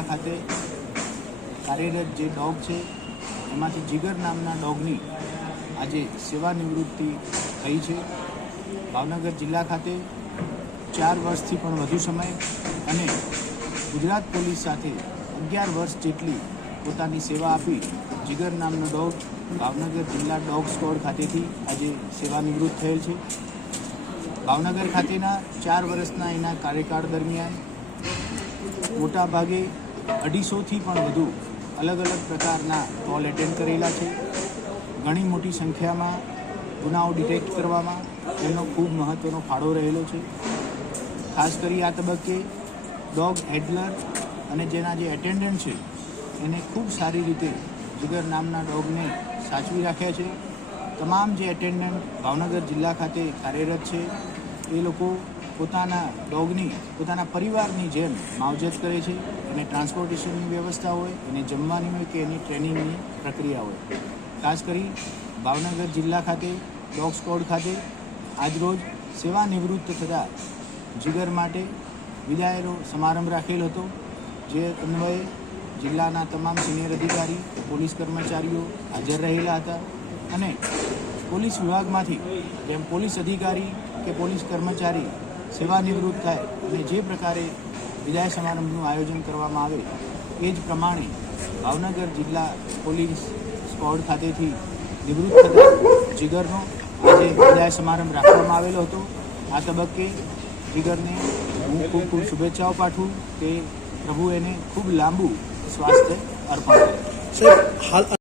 જિલ્લા ખાતે કાર્યરત જે ડોગ છે એમાંથી જીગર નામના ડોગની આજે સેવાનિવૃત્તિ થઈ છે। ભાવનગર જિલ્લા ખાતે 4 વર્ષથી પણ વધુ સમય અને ગુજરાત પોલીસ સાથે 11 વર્ષ જેટલી પોતાની સેવા આપી જીગર નામનો ડોગ ભાવનગર જિલ્લા ડોગ સ્ક્વોડ ખાતેથી આજે સેવાનિવૃત્ત થયેલ છે। ભાવનગર ખાતેના 4 વર્ષના એના કાર્યકાળ દરમિયાન મોટા ભાગે 250થી પણ વધુ અલગ અલગ પ્રકારના કોલ એટેન્ડ કરેલા છે। ઘણી મોટી સંખ્યામાં ગુનાઓ ડિટેક્ટ કરવામાં એનો ખૂબ મહત્ત્વનો ફાળો રહેલો છે। ખાસ કરી આ તબક્કે ડોગ હેન્ડલર અને જેના જે એટેન્ડન્ટ છે એને ખૂબ સારી રીતે જીગર નામના ડોગને સાચવી રાખ્યા છે। તમામ જે એટેન્ડન્ટ ભાવનગર જિલ્લા ખાતે કાર્યરત છે એ લોકો પોતાના ડોગની પોતાના પરિવારની જેમ માવજત કરે છે। એને ટ્રાન્સપોર્ટેશનની વ્યવસ્થા હોય, એને જમવાની હોય કે એની ટ્રેનિંગની પ્રક્રિયા હોય। ખાસ કરી ભાવનગર જિલ્લા ખાતે ડોગ સ્ક્વોડ ખાતે આજરોજ સેવાનિવૃત્ત થતા જીગર માટે વિદાયનો સમારંભ રાખેલ હતો, જે અન્વયે જિલ્લાના તમામ સિનિયર અધિકારી, પોલીસ કર્મચારીઓ હાજર રહેલા હતા અને પોલીસ વિભાગમાંથી જેમ પોલીસ અધિકારી કે પોલીસ કર્મચારી સેવાનિવૃત્ત થાય અને જે પ્રકારે વિદાય સમારંભનું આયોજન કરવામાં આવે એ જ પ્રમાણે ભાવનગર જિલ્લા પોલીસ સ્ક્વોડ ખાતેથી નિવૃત્ત થતા જીગરનો આજે વિદાય સમારંભ રાખવામાં આવેલો હતો। આ તબક્કે જીગરને હું ખૂબ ખૂબ શુભેચ્છાઓ પાઠવું કે પ્રભુ એને ખૂબ લાંબુ સ્વાસ્થ્ય અર્પણ કરે।